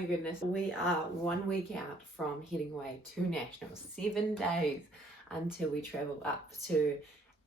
my goodness, we are 1 week out from heading away to Nationals, 7 days until we travel up to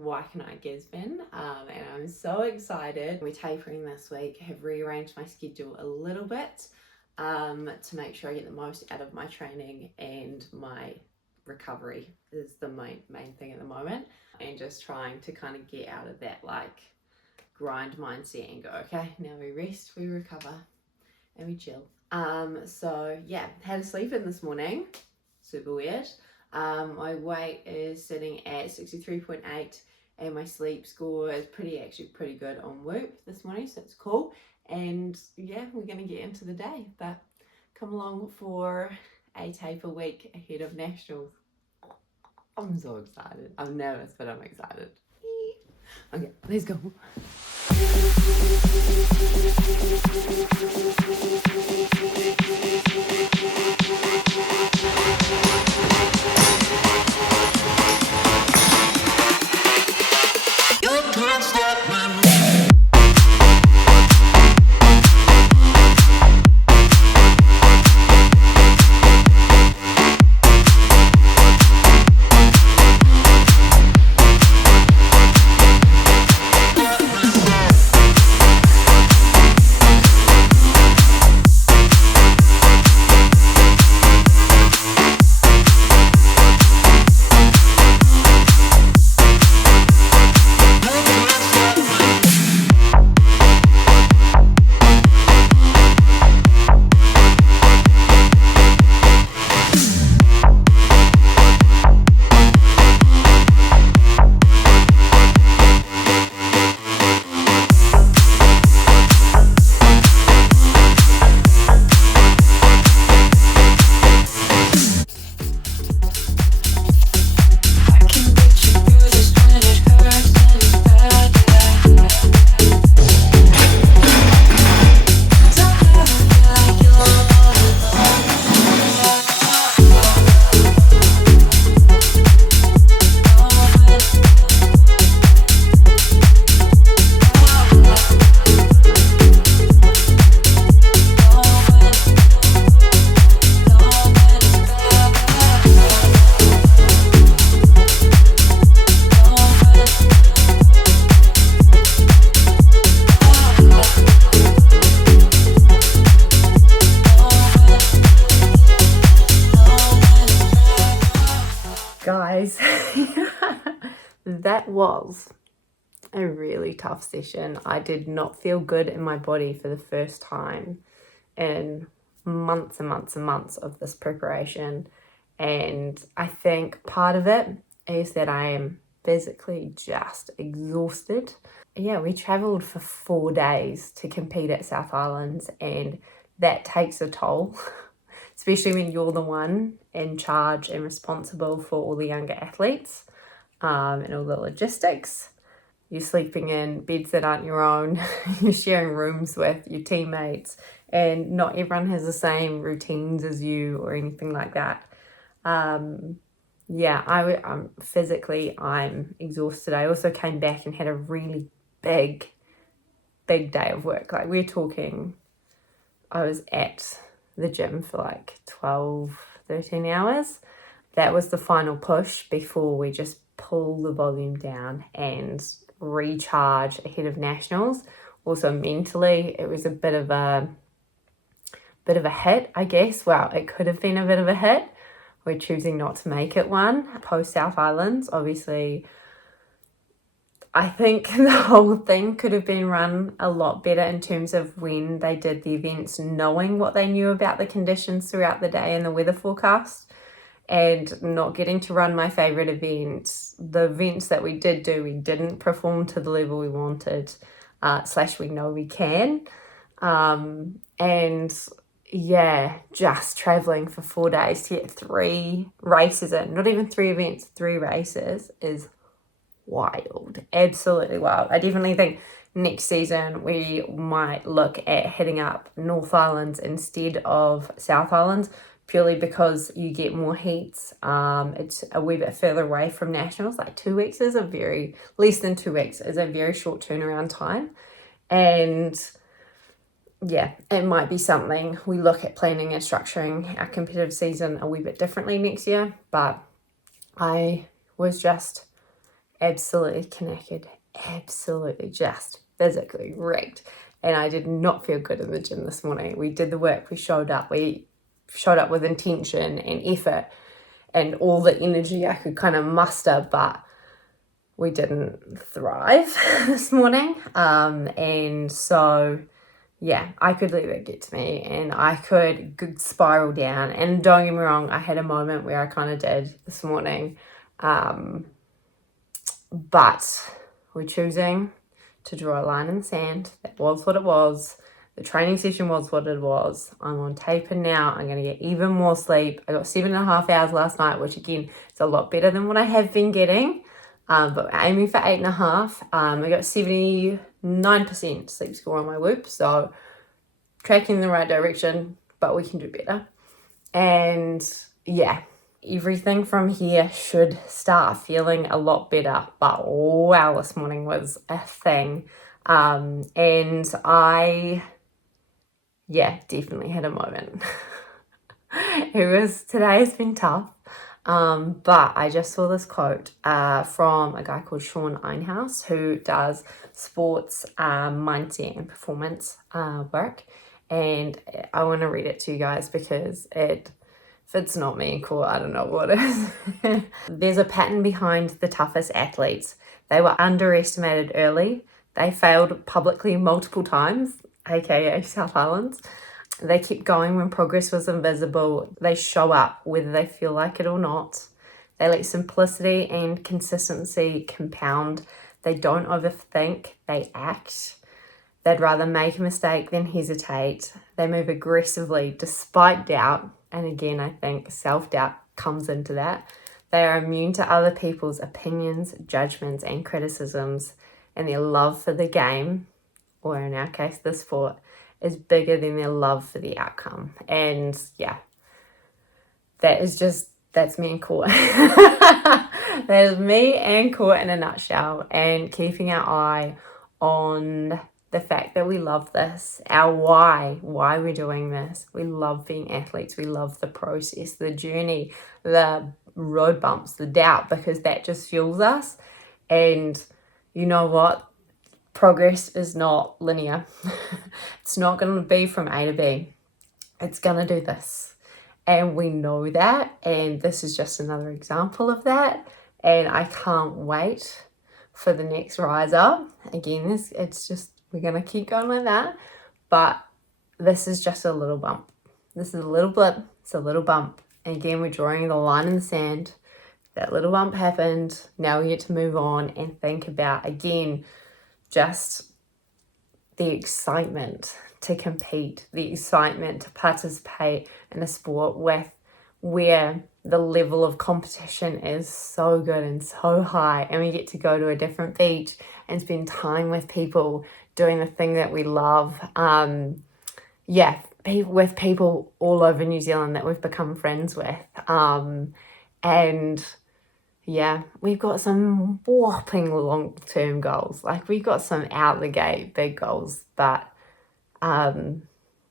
Waikanae, Gisborne, and I'm so excited. We're tapering this week. I have rearranged my schedule a little bit to make sure I get the most out of my training, and my recovery is the main thing at the moment, and just trying to kind of get out of that like grind mindset and go, okay, now we rest, we recover, and we chill. So yeah, had a sleep in this morning, super weird. My weight is sitting at 63.8 and my sleep score is actually pretty good on Whoop this morning, so it's cool. And yeah, we're gonna get into the day, but come along for a taper week ahead of Nationals. I'm so excited. I'm nervous, but I'm excited. Okay, let's go. You can't stop my guys. That was a really tough session. I did not feel good in my body for the first time in months and months and months of this preparation, and I think part of it is that I am physically just exhausted. Yeah, we travelled for 4 days to compete at South Islands, and that takes a toll. Especially when you're the one in charge and responsible for all the younger athletes and all the logistics. You're sleeping in beds that aren't your own, you're sharing rooms with your teammates, and not everyone has the same routines as you or anything like that. Yeah, I'm physically, I'm exhausted. I also came back and had a really big day of work. Like, we're talking, I was at the gym for like 12-13 hours. That was the final push before we just pull the volume down and recharge ahead of Nationals. Also mentally, it was a bit of a hit, I guess. Well, it could have been a bit of a hit. We're choosing not to make it one post South Islands. Obviously, I think the whole thing could have been run a lot better in terms of when they did the events, knowing what they knew about the conditions throughout the day and the weather forecast, and not getting to run my favourite events. The events that we did do, we didn't perform to the level we wanted, / we know we can. And yeah, just travelling for 4 days to get 3 races in, not even 3 events, 3 races is wild, absolutely wild. I definitely think next season we might look at heading up North Islands instead of South Islands, purely because you get more heats. It's a wee bit further away from Nationals. Like 2 weeks is less than 2 weeks is a very short turnaround time. And yeah, it might be something we look at planning and structuring our competitive season a wee bit differently next year. But I was just absolutely knackered, absolutely just physically wrecked. And I did not feel good in the gym this morning. We did the work, we showed up with intention and effort and all the energy I could kind of muster, but we didn't thrive this morning. And so, yeah, I could let it get to me and I could spiral down. And don't get me wrong, I had a moment where I kind of did this morning. But we're choosing to draw a line in the sand. That was what it was. The training session was what it was. I'm on taper now. I'm going to get even more sleep. I got 7.5 hours last night, which again, is a lot better than what I have been getting. But we're aiming for 8.5. I got 79% sleep score on my Whoop. So tracking in the right direction, but we can do better. And yeah, everything from here should start feeling a lot better. But wow, this morning was a thing. And I, definitely had a moment. Today has been tough. But I just saw this quote from a guy called Sean Einhaus, who does sports mindset and performance work. And I want to read it to you guys because if it's not me, cool, I don't know what is. There's a pattern behind the toughest athletes. They were underestimated early. They failed publicly multiple times, aka South Islands. They kept going when progress was invisible. They show up whether they feel like it or not. They let simplicity and consistency compound. They don't overthink, they act. They'd rather make a mistake than hesitate. They move aggressively despite doubt. And again, I think self-doubt comes into that. They are immune to other people's opinions, judgments, and criticisms. And their love for the game, or in our case, the sport, is bigger than their love for the outcome. And yeah, that's me and court. That is me and court in a nutshell. And keeping our eye on the fact that we love this, our why we're doing this. We love being athletes. We love the process, the journey, the road bumps, the doubt, because that just fuels us. And you know what? Progress is not linear. It's not going to be from A to B. It's going to do this. And we know that. And this is just another example of that. And I can't wait for the next rise up. Again, we're going to keep going like that. But this is just a little bump. This is a little blip. It's a little bump. And again, we're drawing the line in the sand. That little bump happened. Now we get to move on and think about, again, just the excitement to compete, the excitement to participate in a sport where the level of competition is so good and so high, and we get to go to a different beach and spend time with people doing the thing that we love. With people all over New Zealand that we've become friends with. And yeah, we've got some whopping long-term goals. Like, we've got some out-the-gate big goals, but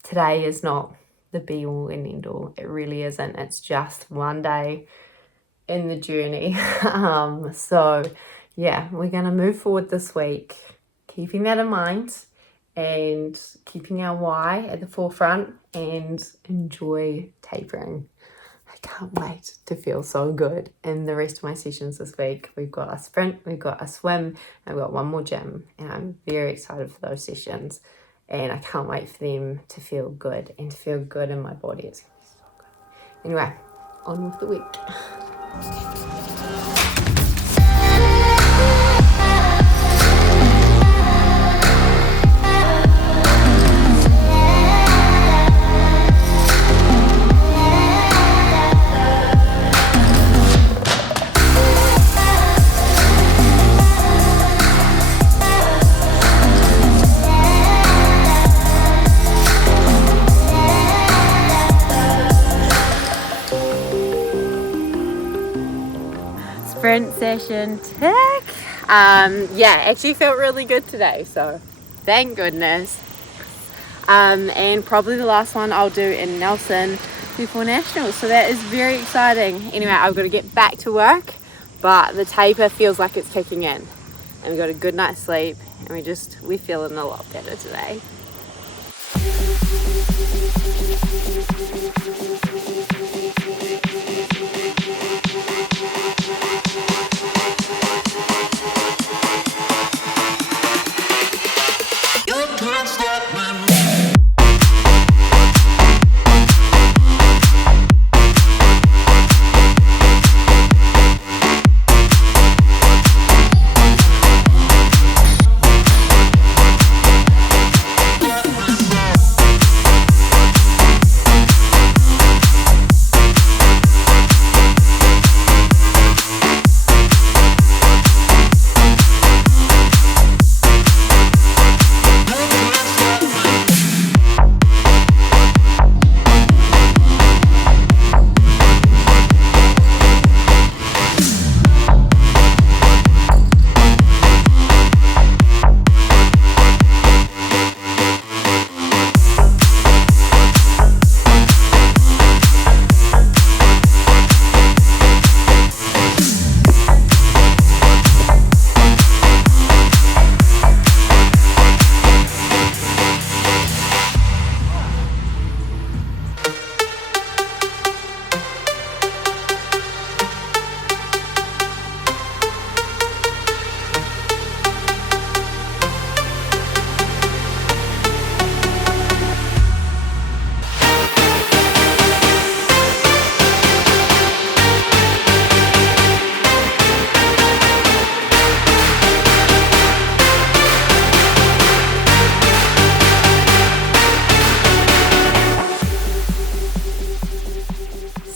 today is not the be-all and end-all. It really isn't. It's just one day in the journey. So, yeah, we're going to move forward this week, keeping that in mind and keeping our why at the forefront, and enjoy tapering. I can't wait to feel so good in the rest of my sessions this week. We've got a sprint, we've got a swim, and we've got one more gym. And I'm very excited for those sessions. And I can't wait for them to feel good and to feel good in my body. It's going to be so good. Anyway, on with the week. Sprint session tick. Actually felt really good today, so thank goodness. and probably the last one I'll do in Nelson before Nationals. So that is very exciting. Anyway, I've got to get back to work, but the taper feels like it's kicking in. And we got a good night's sleep, and we're feeling a lot better today.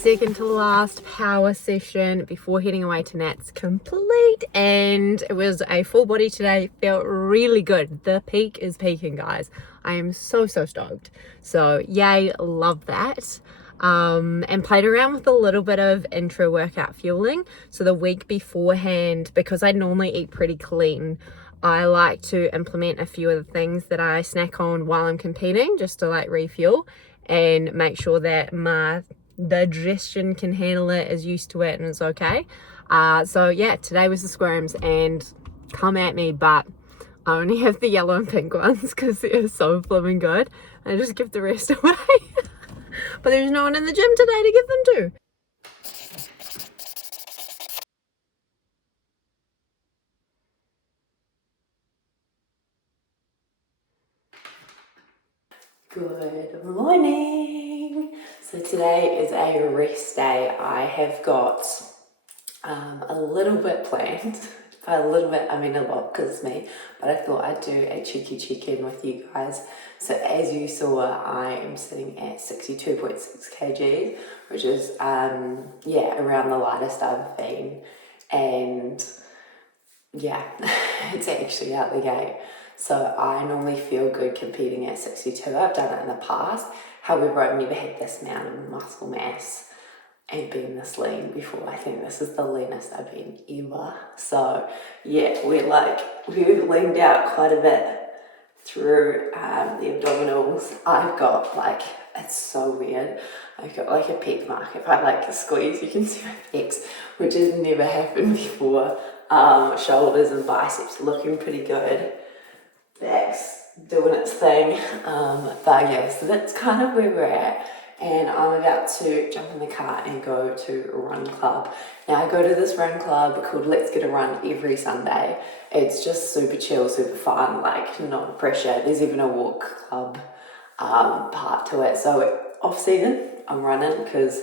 Second to last power session before heading away to Nats complete, and it was a full body today. Felt really good. The peak is peaking, guys. I am so stoked. So yay, love that. And played around with a little bit of intra workout fueling. So the week beforehand, because I normally eat pretty clean, I like to implement a few of the things that I snack on while I'm competing, just to like refuel and make sure that my digestion can handle it, is used to it, and it's okay. So yeah, today was the squirms, and come at me, but I only have the yellow and pink ones because they're so blooming good. I just give the rest away. But there's no one in the gym today to give them to. Good morning. So today is a rest day. I have got a little bit planned. By a little bit, I mean a lot because it's me, but I thought I'd do a cheeky check-in with you guys. So as you saw, I am sitting at 62.6 kgs, which is yeah, around the lightest I've been, and yeah, it's actually out the gate. So I normally feel good competing at 62. I've done it in the past. However, I've never had this amount of muscle mass and been this lean before. I think this is the leanest I've been ever. So yeah, we've leaned out quite a bit through the abdominals. I've got like, it's so weird, I've got like a peak mark. If I like squeeze, you can see my pecs, which has never happened before. Shoulders and biceps looking pretty good. Back's doing its thing. But yeah, so that's kind of where we're at. And I'm about to jump in the car and go to a run club. Now I go to this run club called Let's Get a Run every Sunday. It's just super chill, super fun, like no pressure. There's even a walk club part to it. So off season, I'm running because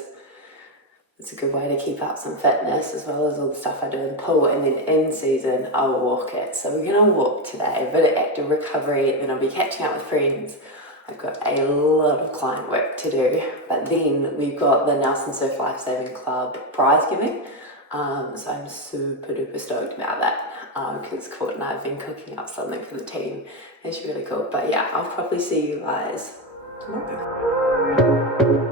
it's a good way to keep up some fitness as well as all the stuff I do in the pool. And then in season, I'll walk it. So we're gonna walk today, a bit of active recovery, then I'll be catching up with friends. I've got a lot of client work to do, but then we've got the Nelson Surf Lifesaving Club prize giving. So I'm super duper stoked about that because Court and I have been cooking up something for the team. It's really cool. But yeah, I'll probably see you guys tomorrow.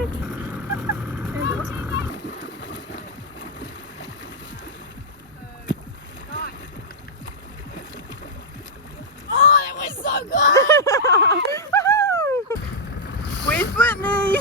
Oh, that was so good! Where's Whitney?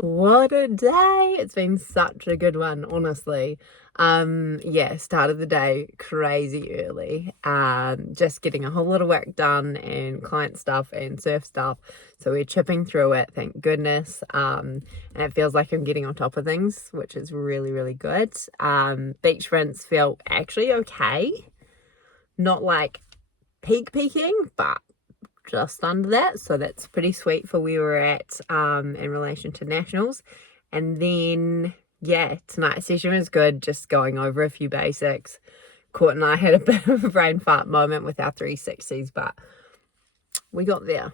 What a day. It's been such a good one, honestly. Yeah, started the day crazy early. Just getting a whole lot of work done and client stuff and surf stuff. So we're chipping through it, thank goodness. And it feels like I'm getting on top of things, which is really, really good. Beach rinse felt actually okay. Not like peaking, but just under that, so that's pretty sweet for where we're at in relation to nationals. And then yeah, tonight's session was good, just going over a few basics. Court and I had a bit of a brain fart moment with our 360s, but we got there.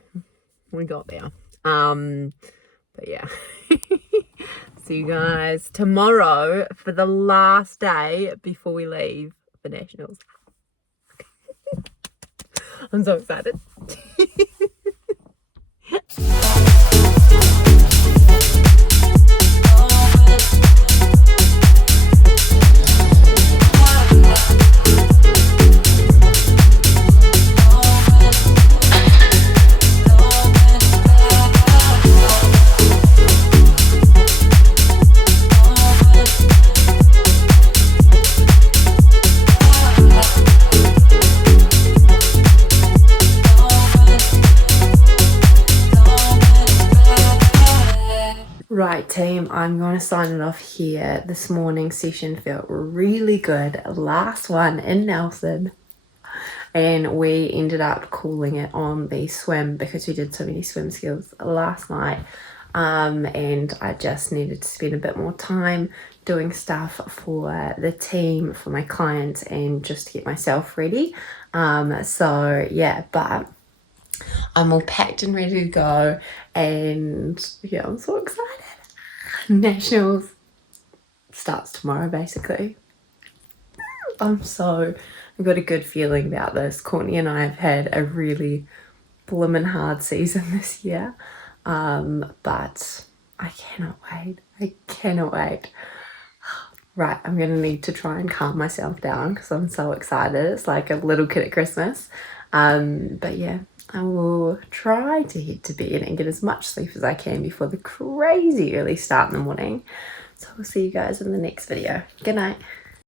But yeah. See you guys tomorrow for the last day before we leave for nationals. I'm so excited. Right team, I'm going to sign it off here. This morning's session felt really good. Last one in Nelson. And we ended up calling it on the swim because we did so many swim skills last night. And I just needed to spend a bit more time doing stuff for the team, for my clients, and just to get myself ready. So yeah, but I'm all packed and ready to go, and yeah, I'm so excited. Nationals starts tomorrow, basically. I've got a good feeling about this. Courtney and I have had a really blimmin' hard season this year, but I cannot wait. Right, I'm gonna need to try and calm myself down because I'm so excited. It's like a little kid at Christmas. But yeah, I will try to head to bed and get as much sleep as I can before the crazy early start in the morning. So we'll see you guys in the next video. Good night.